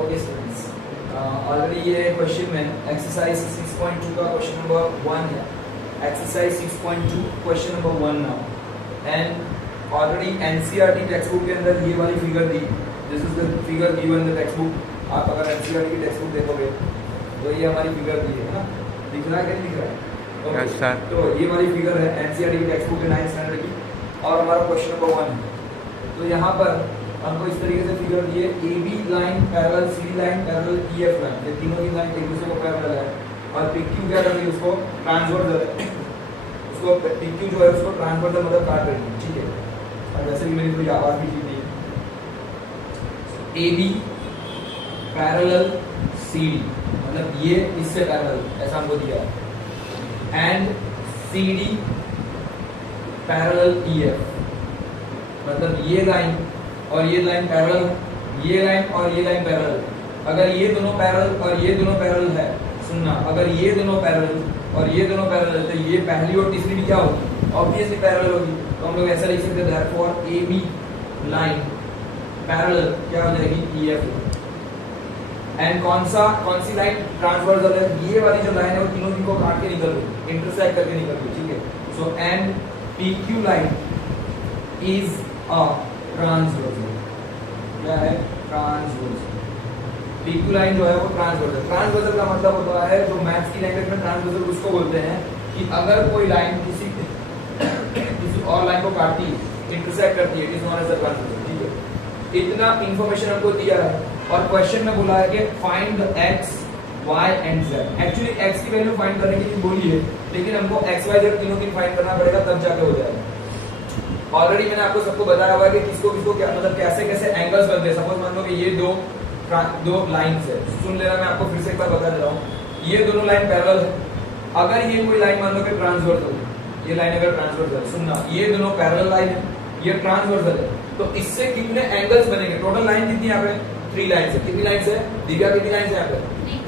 Okay students, already ये question में exercise 6.2 का क्वेश्चन नंबर 1 है. Exercise 6.2 question number 1 now. And already NCERT text book के अंदर ये वाली figure the. This is the figure given in the text book. आप अगर एनसीईआरटी की टेक्स्ट बुक देखोगे तो ये हमारी फिगर दी है ना. दिख रहा है कि नहीं दिख रहा है? Yes, sir. तो ये वाली फिगर है एनसीईआरटी की टेक्स्ट बुक के 9th स्टैंडर्ड की और हमारा क्वेश्चन नंबर 1 है. तो यहाँ पर हमको इस तरीके से फिगर दी है. A B line parallel C D line parallel E F line. ये तीनों की लाइन एक दूसरे को पैरेलल है और पी क्यू क्या कर रही है, उसको ट्रांसवर्सल है. उसको पी क्यू जो है उसको ट्रांसवर्सल मतलब काट रही है. ठीक है. और वैसे भी मेरी थोड़ी आवाज भी ठीक थी. A B parallel C D मतलब ये इससे पैरेलल ऐसा हमको दिया है. And C D parallel E F मतलब ये लाइन और ये लाइन पैरेलल, ये लाइन और ये लाइन पैरेलल. अगर ये दोनों पैरेलल और ये दोनों पैरेलल है, सुनना, अगर ये दोनों पैरेलल और ये दोनों पैरेलल है तो ये पहली और तीसरी भी क्या होगी, ऑब्वियसली पैरेलल होगी. तो हम लोग ऐसा लिख सकते हैं therefore A B line parallel क्या हो जाएगी, ई एफ. एंड कौन सी लाइन ट्रांसवर्सल है, ये वाली जो लाइन है वो तीनों को काट के निकल रही, इंटरसेक्ट करके निकल रही. ठीक है. So and P Q line is a transversal. क्या है? ट्रांसवर्सल. पी क्यू लाइन जो है वो ट्रांसवर्सल. ट्रांसवर्सल का मतलब होता है, जो मैथ्स की लैंग्वेज में ट्रांसवर्सल उसको बोलते हैं कि अगर कोई लाइन किसी और लाइन को काटती है, इंटरसेक्ट करती है, it is known as a transversal. ठीक है. इतना इंफॉर्मेशन हमको दिया है और क्वेश्चन में बोला है कि find the X Y and Z. Actually X की वैल्यू फाइंड करने के लिए बोली है, लेकिन हमको एक्स वाई जेड तीनों की फाइंड करना पड़ेगा, तब जाके हो जाएगा. ऑलरेडी मैंने आपको सबको बताया हुआ है कि किसको किसको क्या मतलब कैसे कैसे एंगल्स बनते हैं. सपोज मान लो कि ये दो लाइंस है. सुन लेना, मैं आपको फिर से एक बार बता दे रहा हूँ. ये दोनों लाइन पैरेलल है. अगर ये कोई लाइन मान लो कि ट्रांसवर्सल है, ये लाइन अगर ट्रांसवर्सल है, सुनना, ये दोनों पैरेलल लाइन है, ये ट्रांसवर्सल है, तो इससे कितने एंगल्स बनेंगे. टोटल लाइन कितनी यहाँ पे 3 लाइन्स है. कितनी लाइन्स है दिव्या, कितनी लाइन्स है यहाँ पे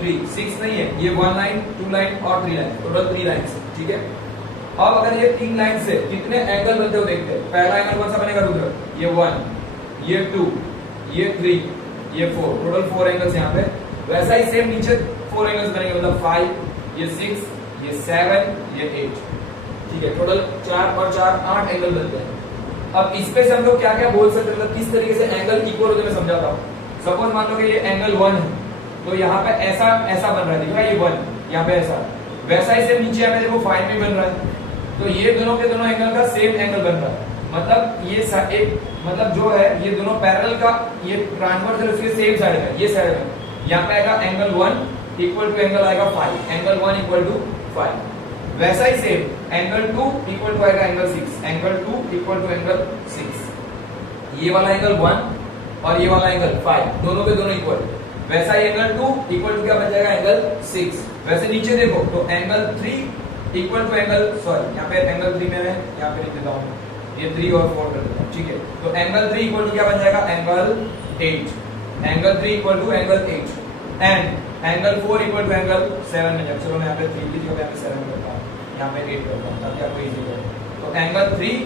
3. 6 नहीं है, ये 1 लाइन 2 लाइन और 3 लाइन, टोटल 3 लाइन्स है. ठीक है. अब अगर ये 3 लाइन से कितने एंगल बनते हो देखते हैं. पहला एंगल कौन सा बनेगा रुद्र, ये 1, ये 2, ये 3, ये 4, टोटल 4 एंगल्स यहाँ पे. वैसा ही सेम नीचे 4 एंगल्स बनेंगे, मतलब 5, ये 6, ये 7, ये 8. ठीक है. टोटल 4 और 4 8 एंगल बनते हैं. अब इस पे से हम लोग क्या क्या बोल सकते हैं, मतलब किस तरीके से एंगल इक्वल होते मैं समझाता हूँ. सपोज मान लो कि ये एंगल 1 है, तो यहाँ पे ऐसा ऐसा बन रहा है, देखो ये 1, यहाँ पे ऐसा. वैसा ही सेम नीचे यहाँ पे देखो 5 भी बन रहा है. तो ये दोनों के दोनों एंगल का सेम एंगल बन रहा है. मतलब ये एक मतलब जो है ये दोनों पैरेलल का ये ट्रांसवर्सल उसके सेम साइड है, ये साइड में. यहाँ पे आएगा एंगल 1 इक्वल टू एंगल आएगा 5, एंगल 1 इक्वल टू 5. वैसा ही सेम एंगल 2 इक्वल टू आएगा angle 6, angle 2 equal to angle 6. ये वाला एंगल 1 और ये वाला एंगल 5, दोनों के दोनों इक्वल. वैसा ही एंगल 2 इक्वल टू क्या बन जाएगा, एंगल 6. वैसे नीचे देखो तो angle 3 equal to angle, sorry यहाँ पे एंगल 3 में है, यहाँ पे लिख देता हूँ, ये 3 और 4 कर देता हूँ. ठीक है. तो एंगल 3 इक्वल टू क्या बन जाएगा, angle 8. Angle 3 equal to angle 8 and angle 4 equal to angle 7 में. चलो मैं यहाँ पे 3 की जगह यहाँ पे 7 करता हूँ, यहाँ पे 8 करता हूँ ताकि आपको इजी हो. तो एंगल 3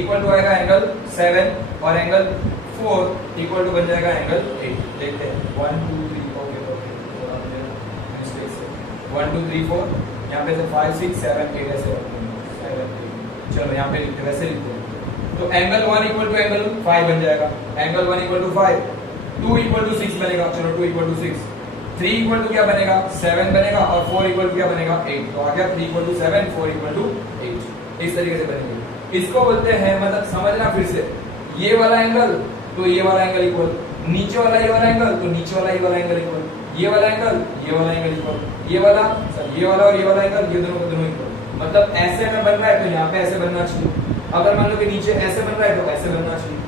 इक्वल टू आएगा एंगल 7 और एंगल 4 इक्वल टू बन जाएगा एंगल 8. देखते हैं 1 2 3, ओके 1 2 3 4, यहाँ पे से 5 6 7 8 ऐसे 7 8. चलो यहाँ पे लिखते वैसे लिखते हैं. तो एंगल 1 इक्वल टू एंगल 5 बन जाएगा. Angle 1 equal to 5, 2 equal to 6 बनेगा. चलो 2 इक्वल टू 6, 3 इक्वल टू क्या बनेगा 7 बनेगा और 4 इक्वल टू क्या बनेगा 8. तो आ गया 3 इक्वल टू 7, 4 इक्वल टू 8. इस तरीके से बनेंगे. इसको बोलते हैं, मतलब समझना फिर से, ये वाला एंगल तो ये वाला एंगल इक्वल, नीचे वाला ये वाला एंगल तो नीचे वाला ये वाला एंगल इक्वल, ये वाला एंगल ये वाला एंगल इक्वल, ये वाला और ये वाला एंगल ये दोनों के दोनों इक्वल. मतलब ऐसे अगर बन रहा है तो यहाँ पे ऐसे बनना चाहिए. अगर मान लो कि नीचे ऐसे बन रहा है तो ऐसे बनना चाहिए.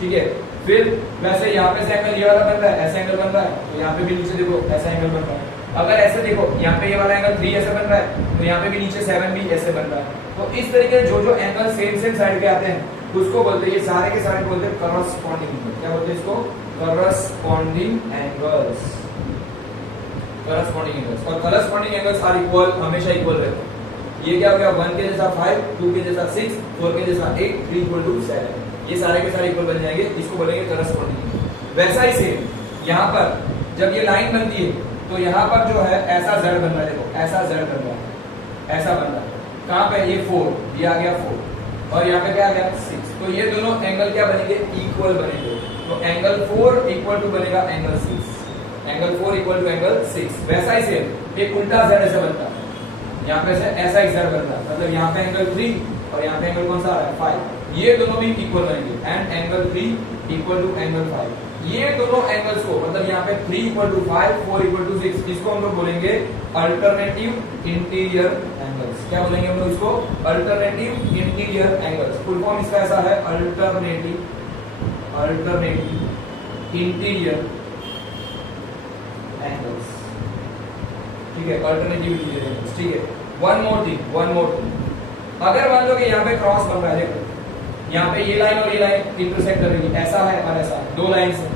ठीक है. फिर वैसे यहाँ पे से एंगल ये वाला बन रहा है, ऐसा एंगल बन रहा है, तो यहाँ पे भी नीचे देखो ऐसा एंगल बन रहा है. अगर ऐसे देखो यहाँ पे ये वाला एंगल 3 ऐसे बन रहा है, तो यहाँ पे भी नीचे 7 भी ऐसे बन रहा है. तो इस तरीके जो एंगल सेम साइड के आते हैं उसको बोलते हैं, ये सारे के सारे बोलते हैं करस्पॉन्डिंग. क्या बोलते हैं इसको, करस्पॉन्डिंग एंगल्स. Corresponding angles. और करस्पॉन्डिंग एंगल्स आर इक्वल, हमेशा इक्वल रहते हैं. ये क्या हो गया, 1 के जैसा 5, 2 के जैसा 6, 4 के जैसा 8, 3 इक्वल टू 7. ये सारे के सारे इक्वल बन जाएंगे, इसको बोलेंगे करस्पॉन्डिंग. वैसा ही सेम यहाँ पर जब ये लाइन बनती है तो यहाँ पर जो है ऐसा z बन रहा है, देखो ऐसा z बन रहा है, ऐसा बन रहा है। कहाँ पे ये 4, ये आ गया 4 और यहाँ पे क्या आ गया 6। तो ये दोनों एंगल क्या बनेंगे, इक्वल बनेंगे। तो एंगल 4 इक्वल टू बनेगा angle 6, angle 4 equal to angle 6। वैसा ही सेम एक उल्टा z ऐसे बनता है, यहाँ पे से ऐसा ही z बनता है, मतलब यहाँ पे एंगल 3 और यहाँ पे एंगल कौन सा आ रहा है 5। ये दोनों भी इक्वल बनेंगे and angle 3 equal to angle 5। ये दोनों एंगल्स को मतलब यहाँ पे 3 इक्वल टू 5, 4 इक्वल टू 6, इसको हम लोग बोलेंगे अल्टरनेटिव इंटीरियर एंगल्स। क्या बोलेंगे हम लोग इसको, alternative interior angles. Full form इसका ऐसा है, अल्टरनेटिव इंटीरियर एंगल्स। ठीक है, अल्टरनेटिव इंटीरियर एंगल्स। ठीक है, वन मोर थिंग, अगर मान लो कि यहाँ पे क्रॉस बन रहा है, देखो यहाँ पे ये लाइन और ये लाइन इंटरसेक्ट कर रही है, ऐसा है और ऐसा, दो लाइन है।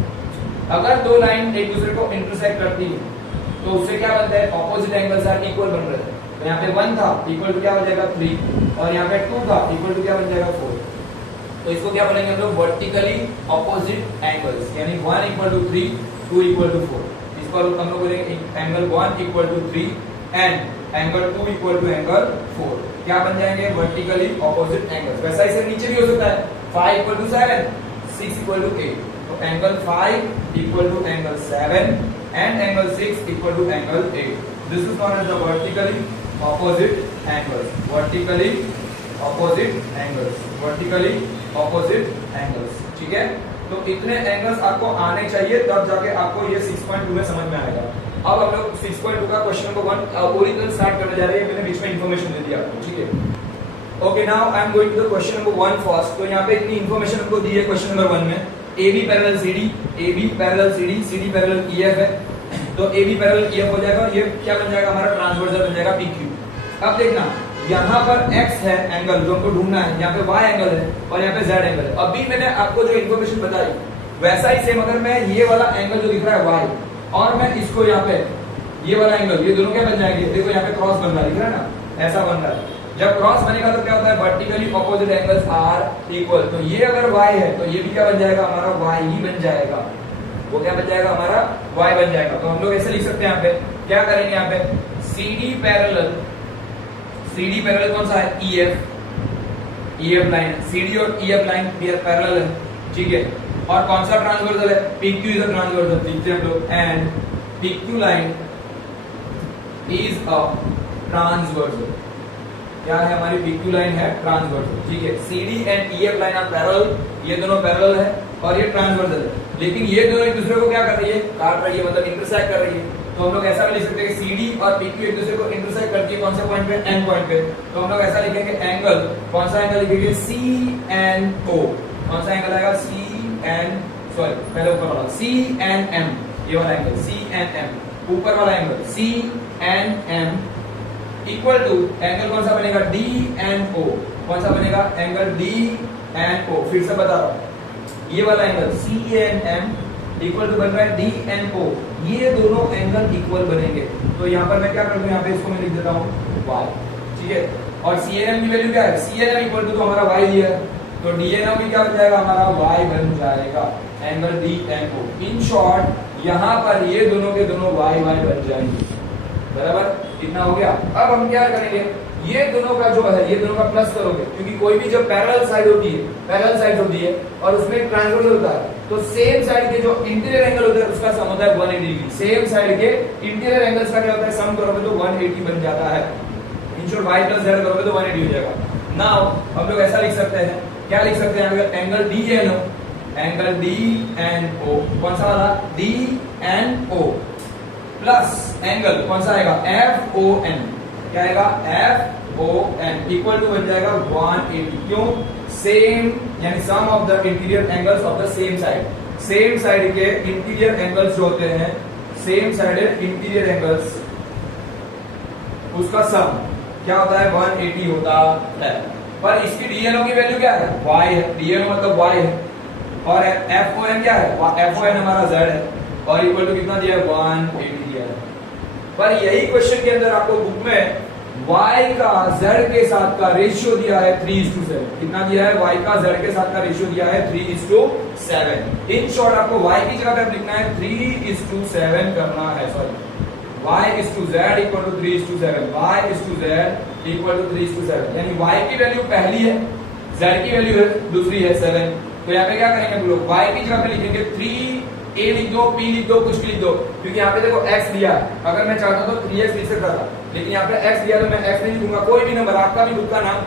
अगर दो लाइन एक दूसरे को इंटरसेक्ट करती है तो उससे क्या बनता है, ऑपोजिट एंगल्स आर इक्वल बन रहे हैं। तो यहाँ पे 1 था इक्वल टू क्या बन जाएगा 3 और यहाँ पे 2 था इक्वल टू क्या बन जाएगा 4। तो इसको क्या बोलेंगे हम लोग, वर्टिकली ऑपोजिट एंगल्स, यानी 1 इक्वल टू 3, 2 इक्वल टू 4। इसको हम लोग बोलेंगे angle 1 equal to 3 and angle 2 equal to angle 4। क्या बन जाएंगे, वर्टिकली ऑपोजिट एंगल्स। वैसा ही से नीचे भी हो सकता है, 5 इक्वल टू 7, 6 इक्वल टू 8। तो angle 5 equal to angle 7 and angle 6 equal to angle 8। This is known as the vertically opposite angles, vertically opposite angles, vertically opposite angles. ठीक है, तो इतने एंगल्स आपको आने चाहिए, तब जाके आपको ये 6.2 में समझ में आएगा। अब हम लोग 6.2 का क्वेश्चन नंबर 1 ओरिजिनल स्टार्ट करने जा रहे हैं। मैंने बीच में इंफॉर्मेशन दे दी आपको, ठीक है। Okay, now I am going to the question number 1 first. तो यहाँ पे इतनी इंफॉर्मेशन हमको दी है क्वेश्चन नंबर 1 में। AB parallel CD, AB parallel CD, CD parallel EF है। तो AB पैरेलल EF हो जाएगा, ये क्या बन जाएगा हमारा, ट्रांसवर्सल बन जाएगा PQ। अब देखना, यहाँ पर X है एंगल जो हमको ढूंढना है, यहाँ पे Y एंगल है और यहाँ पे Z एंगल है। अभी मैंने आपको जो इन्फॉर्मेशन बताई वैसा ही सेम, अगर मैं ये वाला एंगल जो दिख रहा है Y और मैं इसको यहाँ पे ये वाला एंगल, ये दोनों क्या बन जाएंगे, देखो यहाँ पे क्रॉस बन रहा है, दिख रहा है ना, ऐसा बन रहा है। जब क्रॉस बनेगा तो क्या होता है, vertically opposite angles are equal. तो ये अगर y है तो ये भी क्या बन जाएगा हमारा, y ही बन जाएगा। वो क्या बन जाएगा हमारा, y बन जाएगा। तो हम लोग ऐसे लिख सकते हैं, यहाँ पे क्या करेंगे, यहाँ पे CD पैरेलल कौन सा है, EF लाइन। CD और EF लाइन पैरेलल है, ठीक है। और कौन सा ट्रांसवर्सल है, PQ इज अ ट्रांसवर्सल, लिखते हैं हम लोग। And PQ line is a transversal. क्या है हमारी PQ लाइन है, ट्रांसवर्सल, ठीक है। CD and EF line are parallel, ये दोनों पैरेलल है और ये ट्रांसवर्सल है। लेकिन ये दोनों एक दूसरे को क्या कर रही है, काट रही है, मतलब इंटरसेक्ट कर रही है। तो हम लोग ऐसा भी लिख सकते हैं कि CD और PQ एक दूसरे को इंटरसेक्ट करती है, कौन से पॉइंट पे, N पॉइंट पे। तो हम लोग ऐसा लिखेंगे एंगल, कौन सा एंगल लिखेंगे, CNO। कौन सा एंगल आएगा, पहले ऊपर वाला CNM, ये वाला एंगल CNM, ऊपर वाला angle CNM equal to angle कौन सा बनेगा, DNO। कौन सा बनेगा, एंगल DNO। फिर से बता रहा हूं, ये वाला एंगल CNM इक्वल टू बन रहा है DNO। ये दोनों एंगल इक्वल बनेंगे। तो यहाँ पर मैं क्या कर दूं, यहाँ पे इसको मैं लिख देता हूँ y, ठीक है। और CNM की वैल्यू क्या है, CNM इक्वल टू तो हमारा y दिया है, तो DNO भी क्या बन जाएगा हमारा, y बन जाएगा, एंगल DNO। इन शॉर्ट यहाँ पर ये दोनों के दोनों y बन जाएंगे, बराबर। इतना हो गया। अब हम क्या करेंगे, ये दोनों का जो है, ये दोनों का प्लस करोगे, क्योंकि कोई भी जब पैरेलल साइड होती है और उसमें ट्रायंगल होता है, तो सेम साइड के जो इंटीरियर एंगल होता है उसका सम होता है 180 डिग्री। सेम साइड के इंटीरियर एंगल्स का क्या होता है, सम करोगे तो 180 बन जाता है। In short y plus z करोगे तो 180 हो जाएगा। नाउ हम लोग ऐसा लिख सकते हैं, क्या लिख सकते हैं, एंगल DNO, एंगल DNO कौन सा वाला, DNO प्लस एंगल कौन सा आएगा, FON। क्या आएगा, FON इक्वल टू बन जाएगा 180। क्यों, सेम, यानी sum of the interior angles of the same side. Same side के इंटीरियर एंगल्स जो होते हैं, सेम साइडेड इंटीरियर एंगल्स, उसका सम क्या होता है, 180 होता है। पर इसकी DNO की वैल्यू क्या है, y है, DNO मतलब y है। और FON क्या है, FON हमारा z है, और इक्वल टू कितना दिया है, 180 दिया है। पर यही क्वेश्चन के अंदर आपको बुक में y का z के साथ का रेशियो दिया है 3:7। कितना दिया है, y का z के साथ का रेशियो दिया है 3:7। 7। इन शॉर्ट आपको y की जगह पे लिखना है 3:7 करना है, sorry y is to z equal to 3:7, y is to z equal to 3:7, यानी y की वैल्यू पहली है, z की वैल्यू है दूसरी है 7। तो यहाँ पे क्या करेंगे हम लोग, y की जगह पे लिखेंगे 3, a लिख दो, p लिख दो, कुछ भी लिख दो, क्योंकि यहाँ पे देखो x दिया है, अगर मैं चाहता तो 3x लिख सकता था, लेकिन यहाँ पे x दिया तो मैं x नहीं लिखूंगा, कोई भी नंबर आपका भी खुद का नाम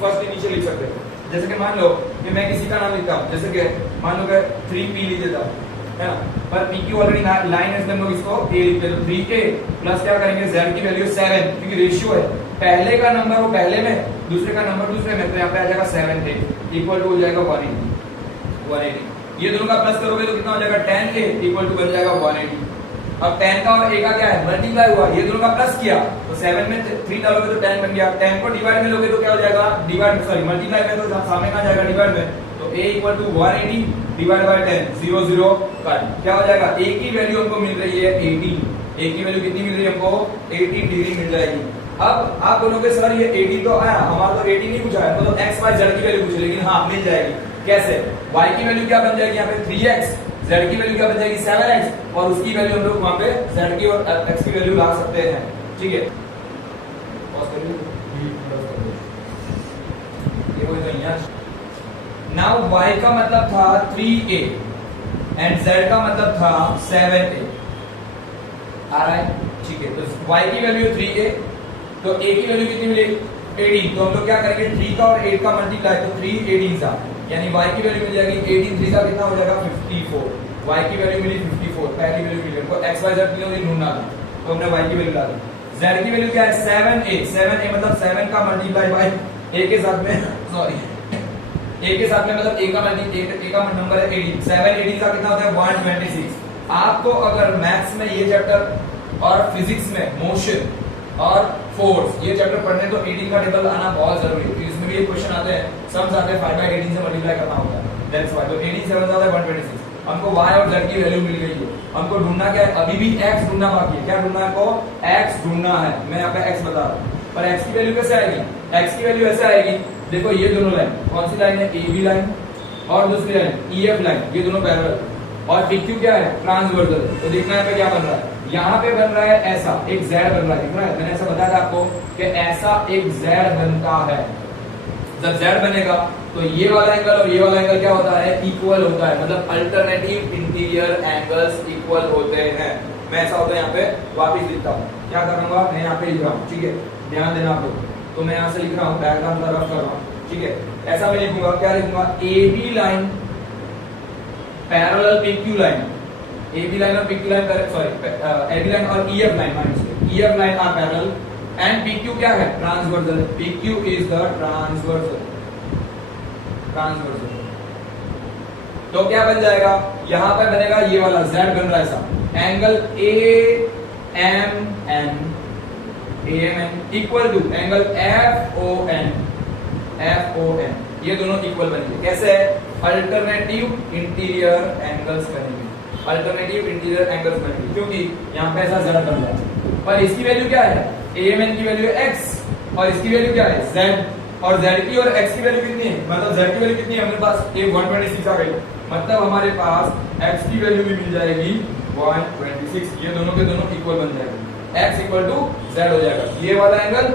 फर्स्ट के नीचे लिख सकते हो। जैसे कि मान लो कि मैं किसी का नाम लिखता हूँ, जैसे कि मान लो कि 3p लिख देता हूँ, है ना, पर p की ऑलरेडी लाइन है, इसलिए हम लोग इसको a लिख देते, 3a प्लस क्या करेंगे z की वैल्यू 7, क्योंकि रेशियो है, पहले का नंबर वो पहले में, दूसरे का नंबर दूसरे में, तो यहाँ पे आ जाएगा 7a इक्वल टू हो जाएगा 180। ये दोनों का प्लस करोगे तो कितना हो जाएगा, 10a इक्वल टू बन जाएगा 180। अब 10 का और a का क्या है, मल्टीप्लाई हुआ, ये दोनों का प्लस किया तो 7 में 3 डालोगे तो 10 बन गया, 10 को डिवाइड में लोगे तो क्या हो जाएगा, डिवाइड सॉरी मल्टीप्लाई में तो सामने का जाएगा डिवाइड में, तो a equal to 180 divide by 10, 0 0 cut, क्या हो जाएगा, a की वैल्यू हमको मिल रही है 80, a की वैल्यू कितनी मिल रही है हमको, 80 डिग्री मिल जाएगी। अब आप बोलोगे सर ये 80 तो आया, हमारा तो 80 नहीं पूछा है, तो x y z की वैल्यू पूछे, लेकिन हाँ मिल जाएगी। कैसे, y की वैल्यू क्या बन जाएगी यहाँ पे 3x, z की वैल्यू क्या बन जाएगी 7x, और उसकी वैल्यू हम लोग वहां पे z की और x की वैल्यू ला सकते हैं, ठीक है। नाउ y का मतलब था 3a एंड z का मतलब था 7a, आ रहा है, ठीक है। तो y की वैल्यू 3a, तो a की वैल्यू कितनी मिलेगी 18, तो हम लोग क्या करेंगे 3 का और 8 का मल्टीप्लाई, तो 3 18 सा, यानी y की वैल्यू मिल जाएगी 18 3 का कितना हो जाएगा 54, y की वैल्यू मिली 54, पहली वैल्यू मिली हमको, x y z तीनों दिन ढूंढना था, तो हमने y की वैल्यू ला दी। z की वैल्यू क्या है 7a मतलब 7 का मल्टीप्लाई बाय a के साथ में, सॉरी a के साथ में मतलब a का मल्टीप्लाई, a का नंबर है 18, 7 18 का कितना होता है 126। आपको अगर मैथ्स में ये चैप्टर और फिजिक्स में मोशन और फोर्स ये चैप्टर पढ़ने तो 18 का टेबल आना बहुत जरूरी है, इसमें भी ये क्वेश्चन आते हैं, सम्स आते हैं 5/18 से मल्टीप्लाई करना होता है, दैट्स व्हाई। तो 18 से होता है 126, हमको y और z की वैल्यू मिल गई है, हमको ढूंढना क्या है, अभी भी x ढूंढना बाकी है, क्या ढूंढना है हमको, x ढूंढना है, मैं यहाँ पे x बता रहा हूँ, पर x की वैल्यू कैसे आएगी, x की वैल्यू ऐसे आएगी, देखो ये दोनों लाइन, कौन सी लाइन है, AB लाइन और दूसरी लाइन EF लाइन, ये दोनों पैरेलल, और PQ क्या है, ट्रांसवर्सल। तो देखना है पे क्या बन रहा है, यहाँ पे बन रहा है ऐसा एक z बन रहा है, दिख रहा है, मैंने ऐसा बताया था आपको कि ऐसा एक z बनता है, जब z बनेगा तो ये वाला एंगल और ये वाला एंगल क्या होता है, इक्वल होता है, मतलब अल्टरनेटिव इंटीरियर एंगल्स इक्वल होते हैं। मैं ऐसा होता है यहाँ पे वापिस लिखता हूँ, क्या करूंगा मैं यहाँ पे लिख रहा हूँ, ठीक है, ध्यान देना आपको, तो मैं यहाँ से लिख रहा हूँ, डायग्राम का रफ कर रहा हूँ, ठीक है, ऐसा मैं लिखूंगा, क्या लिखूंगा, AB line parallel PQ line, AB line और PQ line sorry AB line और EF line EF line are parallel and PQ क्या है, transversal, PQ is the transversal। तो क्या बन जाएगा, यहाँ पर बनेगा ये वाला Z बन रहा है ऐसा, angle AMN equal to angle FON, ये दोनों इक्वल बनेंगे, कैसे, अल्टरनेटिव इंटीरियर एंगल्स बनेंगे, अल्टरनेटिव इंटीरियर एंगल्स बनेंगे, क्योंकि यहाँ पे ऐसा Z बन रहा है, पर इसकी वैल्यू क्या है, AMN की वैल्यू है x और इसकी वैल्यू क्या है Z, और Z की और x की वैल्यू कितनी है, मतलब Z की वैल्यू कितनी है, हमारे पास 126 आ गई, मतलब हमारे पास x की वैल्यू भी मिल जाएगी 126, ये दोनों के दोनों इक्वल बन जाएंगे, x इक्वल टू Z हो जाएगा, ये वाला एंगल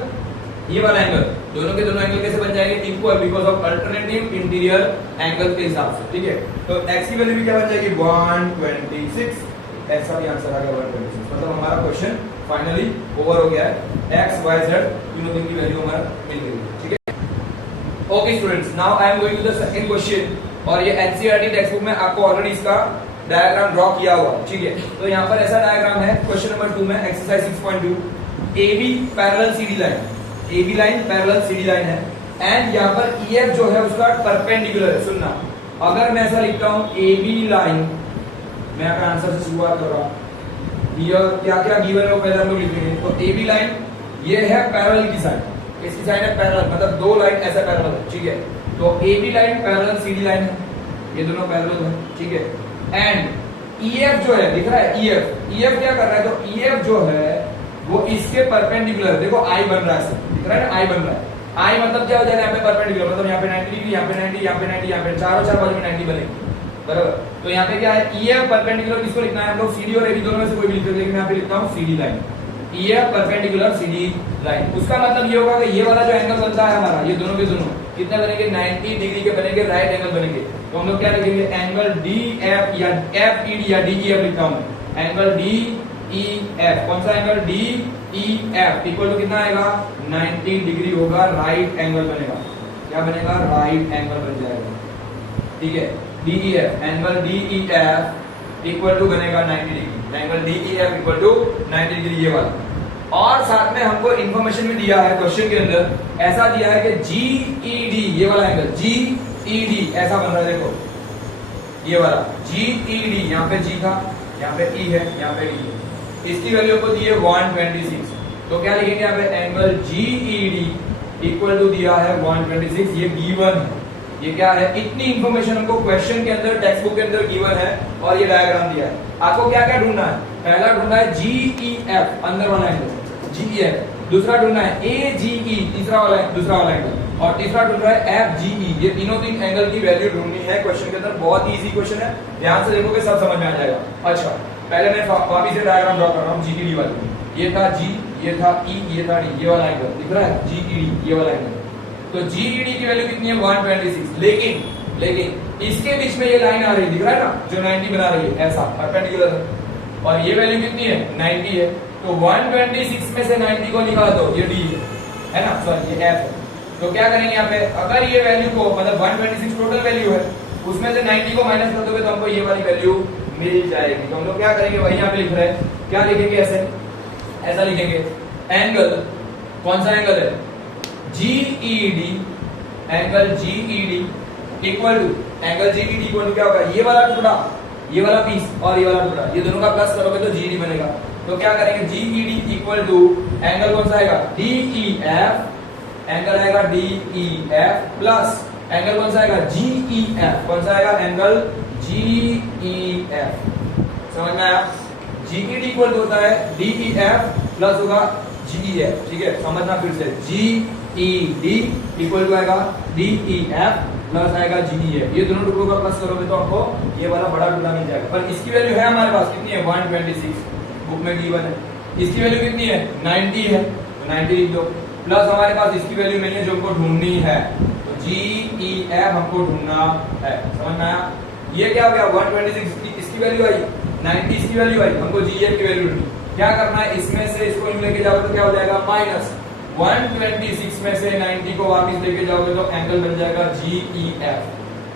ये वाला एंगल, दोनों के दोनों एंगल कैसे बन जाएंगे, equal, because of alternative interior angle के हिसाब से, ठीक है। तो x की वैल्यू भी क्या बन जाएगी 126, ऐसा भी आंसर आ गया 126, मतलब हमारा क्वेश्चन फाइनली ओवर हो गया है, x y z तीनों की वैल्यू हमारा मिल गई, ठीक है। Okay students, now I am going to the second question, और ये एनसीईआरटी टेक्स्ट बुक में आपको ऑलरेडी इसका डायग्राम ड्रॉ किया हुआ, ठीक है। तो यहाँ पर ऐसा डायग्राम है क्वेश्चन नंबर 2 में, exercise 6.2, AB parallel CD line, AB line parallel CD line है, एंड यहाँ पर EF जो है उसका परपेंडिकुलर है। सुनना, अगर मैं ऐसा लिखता हूँ AB लाइन, मैं यहाँ पे आंसर से शुरुआत कर रहा हूँ, क्या क्या गिवन है वो पहले हम लोग लिखेंगे। तो AB लाइन ये है पैरेलल की साइड, इसकी साइड है पैरेलल, मतलब दो लाइन ऐसा पैरेलल है, ठीक है। तो AB line parallel CD line है, ये दोनों पैरेलल है, ठीक है। एंड EF जो है, दिख रहा है EF क्या कर रहा है, तो EF जो है वो इसके परपेंडिकुलर, देखो I बन रहा है, दिख रहा है ना, I बन रहा है, I मतलब क्या हो जाएगा यहाँ पे परपेंडिकुलर, मतलब यहाँ पे 90 डिग्री, यहाँ पे 90, यहाँ पे 90, यहाँ पे चारों चार बाजू में 90 बनेगी, बराबर। तो यहाँ पे क्या है, EF परपेंडिकुलर किसको लिखना है हम लोग, CD और AB दोनों में से कोई भी लिख सकते हैं, लेकिन मैं यहाँ पे लिखता हूँ CD line, EF perpendicular CD line. उसका मतलब ये होगा कि ये वाला जो एंगल बनता है हमारा, ये दोनों के दोनों कितने बनेंगे, 90 डिग्री के बनेंगे, राइट एंगल बनेंगे। तो हम लोग क्या लिखेंगे, एंगल DF या FED या DEF लिखता हूँ, एंगल DEF, कौन सा एंगल, DEF इक्वल टू कितना आएगा, 90 डिग्री होगा, राइट एंगल बनेगा। क्या बनेगा, राइट एंगल बन जाएगा, ठीक है। DEF, angle DEF equal to बनेगा 90 degree, angle DEF equal to 90 degree, ये वाला। और साथ में हमको इंफॉर्मेशन में दिया है क्वेश्चन के अंदर, ऐसा दिया है कि GED, ये वाला एंगल GED ऐसा बन रहा है, देखो ये वाला GED, यहाँ पे G था, यहाँ पे E है, यहाँ पे D है, इसकी वैल्यू को दी है 126। तो क्या लिखेंगे यहाँ पे, एंगल GED इक्वल टू दिया है 126, ये गिवन है। ये क्या है, इतनी इंफॉर्मेशन हमको क्वेश्चन के अंदर, टेक्स्ट बुक के अंदर गिवन है, और ये डायग्राम दिया है। आपको क्या क्या ढूंढना है, पहला ढूंढना है GEF, अंदर वाला एंगल GEF, दूसरा ढूंढना है AGE, तीसरा वाला दूसरा वाला एंगल, और तीसरा ढूंढ रहा है FGE। ये तीनों तीन एंगल की वैल्यू ढूंढनी है क्वेश्चन के अंदर, बहुत ही इजी क्वेश्चन है, ध्यान से देखोगे सब समझ में आ जाएगा। अच्छा, पहले मैं वापस से डायग्राम ड्रॉ कर रहा हूँ GED वाली, ये था G, ये था E, ये था D, ये वाला एंगल दिख रहा है GED, ये वाला एंगल। तो GED की वैल्यू कितनी है, 126, लेकिन इसके बीच में ये लाइन आ रही है, दिख रहा है ना, जो 90 बना रही है, ऐसा परपेंडिकुलर, और ये वैल्यू कितनी है, 90 है। तो 126 में से 90 को निकाल दो, ये D है ना, सॉरी ये F है। तो क्या करेंगे यहाँ पे, अगर ये वैल्यू को, मतलब 126 टोटल वैल्यू है, उसमें से 90 को माइनस कर दोगे तो हमको ये वाली वैल्यू मिल जाएगी। तो हम लोग क्या करेंगे, वही यहाँ पे लिख रहे हैं, क्या लिखेंगे, ऐसा लिखेंगे, एंगल, कौन सा एंगल है, GED, angle GED equal to, angle GED equal to क्या होगा, ये वाला टुकड़ा, ये वाला पीस और ये वाला टुकड़ा, ये दोनों का प्लस करोगे तो GED बनेगा। तो क्या करेंगे, GED इक्वल टू एंगल कौन सा आएगा, DEF, एंगल आएगा DEF प्लस एंगल कौन सा आएगा, GEF, कौन सा आएगा, एंगल GEF। समझ में आया, GED इक्वल होता है DEF प्लस होगा GEF, ठीक है, समझना फिर से, GED इक्वल टू आएगा DEF प्लस आएगा GEF, ये दोनों टुकड़ों का प्लस करोगे तो आपको ये वाला बड़ा टुकड़ा मिल जाएगा। पर इसकी वैल्यू है हमारे पास कितनी है, 126, बुक में गिवन है। इसकी वैल्यू कितनी है, 90 है, तो 90 लिख दो, प्लस हमारे पास इसकी वैल्यू नहीं है जो हमको ढूंढनी है, तो GEF हमको ढूंढना है। समझ में आया, ये क्या हो गया, 126 इसकी वैल्यू आई, 90 इसकी वैल्यू आई, हमको GEF की वैल्यू ढूंढनी। क्या करना है, इसमें से इसको इन लेके जाओगे तो क्या हो जाएगा, माइनस 126 में से 90 को वापस लेके जाओगे तो एंगल बन जाएगा GEF।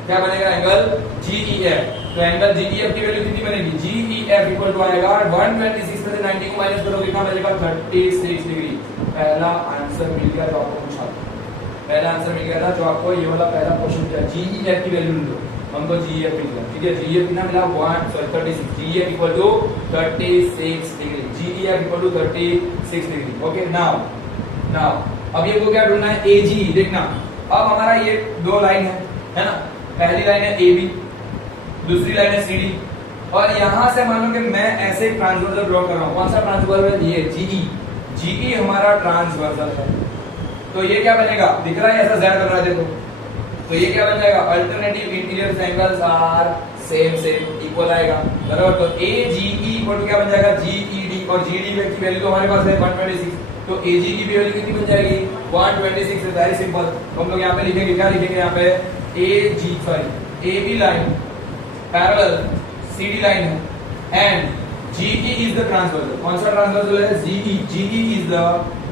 क्या बनेगा, एंगल GEF। तो एंगल GEF की वैल्यू कितनी बनेगी, GEF इक्वल टू आएगा 126 में से 90 को माइनस करोगे कितना बनेगा, 36 डिग्री। पहला आंसर मिल गया जो आपको पूछा, पहला आंसर मिल गया था जो आपको ये वाला पहला क्वेश्चन किया, GEF की वैल्यू ढूंढो, हमको GEF मिल गया, ठीक है। GEF कितना मिला, 36, GEF equal to 36 degree, GEF equal to 36 degree. Okay, now अब ये को क्या ढूंढना है, AG। देखना, अब हमारा ये दो लाइन है ना, पहली लाइन है AB, दूसरी लाइन है CD, और यहां से मान लो कि मैं ऐसे ट्रांसवर्सल ड्रॉ कर रहा हूं, कौन सा ट्रांसवर्सल, ये GE हमारा ट्रांसवर्सल है। तो ये क्या बनेगा, दिख रहा है ऐसा Z बन रहा है, देखो, तो ये क्या बन जाएगा, alternative interior angles are same equal आएगा, बराबर। तो AGE इक्वल टू क्या बन जाएगा, GED, और GED की वैल्यू तो हमारे पास है 126, तो AG की भी वैल्यू कितनी बन जाएगी, 126 है, वेरी सिंपल। तो हम लोग यहाँ पे लिखेंगे, क्या लिखेंगे यहाँ पे, AB line parallel CD line है, and GE is the transversal. कौन सा ट्रांसवर्सल है, GE इज द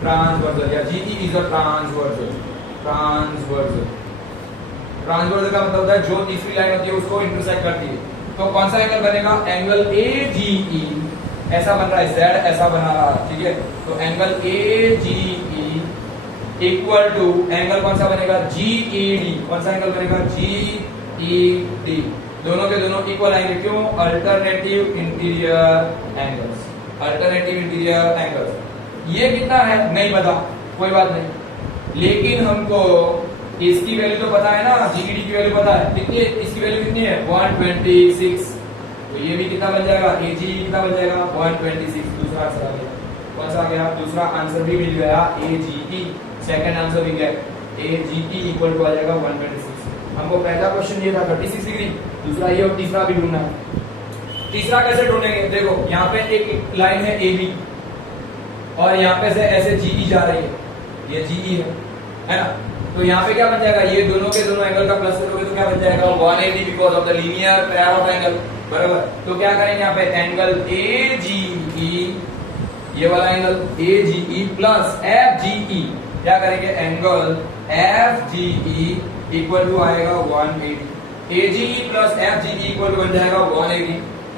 ट्रांसवर्सल, या GE इज द ट्रांसवर्सल का मतलब होता है जो तीसरी लाइन होती है उसको इंटरसेक्ट करती है। तो कौन सा एंगल बनेगा, एंगल AGE ऐसा बन रहा है, Z ऐसा बना रहा है, ठीक है। तो angle AGE equal to angle कौन सा बनेगा, GED, कौन सा एंगल बनेगा, GED, दोनों के दोनों इक्वल आएंगे, क्यों, अल्टरनेटिव इंटीरियर एंगल्स। ये कितना है नहीं पता, कोई बात नहीं, लेकिन हमको इसकी वैल्यू तो पता है ना, GED की वैल्यू पता है, कितनी, इसकी वैल्यू कितनी है, 126, तो ये भी कितना बन जाएगा, AGE कितना बन जाएगा, 126। दूसरा आंसर आ गया, कौन सा आ गया, दूसरा आंसर भी मिल गया, AGE। सेकंड आंसर भी गया, AGE इक्वल टू आ जाएगा 126। हमको पहला क्वेश्चन ये था 36 डिग्री, दूसरा ये और तीसरा भी ढूंढना है। तीसरा कैसे ढूंढेंगे? देखो यहाँ पे एक लाइन है ए बी और यहाँ पे से ऐसे जीई जा रही है, ये जीई है ना। तो यहाँ पे क्या बन जाएगा, ये दोनों के दोनों एंगल का प्लस करोगे तो क्या बन जाएगा 180 because of the linear pair of angle, बराबर। तो क्या करेंगे यहाँ पे एंगल ए जी ई, ये वाला angle A G E plus F G E, क्या करेंगे angle F G E equal to आएगा 180, A G E plus F G E equal to बन जाएगा 180।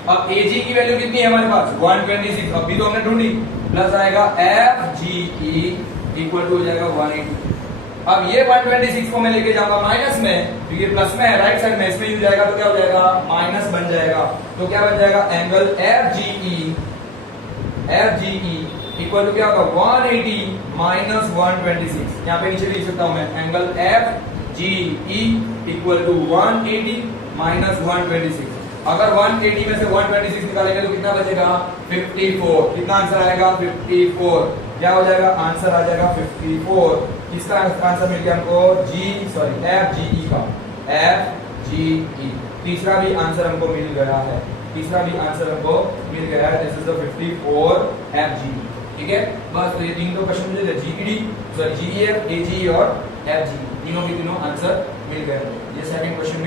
अब ए जी की वैल्यू कितनी है हमारे पास 126, अभी तो हमने ढूंढी, प्लस आएगा F G E equal to हो जाएगा 180। अब ये 126 को मैं लेके जाऊंगा माइनस में, क्योंकि प्लस में है राइट साइड में, इसमें यूज जाएगा तो क्या हो जाएगा माइनस बन जाएगा। तो क्या बन जाएगा angle F G E equal to क्या होगा 180 माइनस 126। यहाँ पे नीचे लिख सकता हूं मैं angle F G E equal to 180 minus 126। अगर 180 में से 126 निकालेंगे तो कितना बचेगा 54। कितना आंसर आएगा 54। क्या हो जाएगा आंसर आ जाएगा 54। किसका आंसर मिल गया हमको एफ जी ई का, एफ जी ई। तीसरा भी आंसर हमको मिल गया है, तीसरा भी आंसर हमको मिल गया है, this is the 54 F G E. ठीक है, बस तो ये तीन दो क्वेश्चन मुझे जीईएफ, एजीई और एफ जी ई, तीनों के तीनों आंसर मिल गए। ये सेकंड क्वेश्चन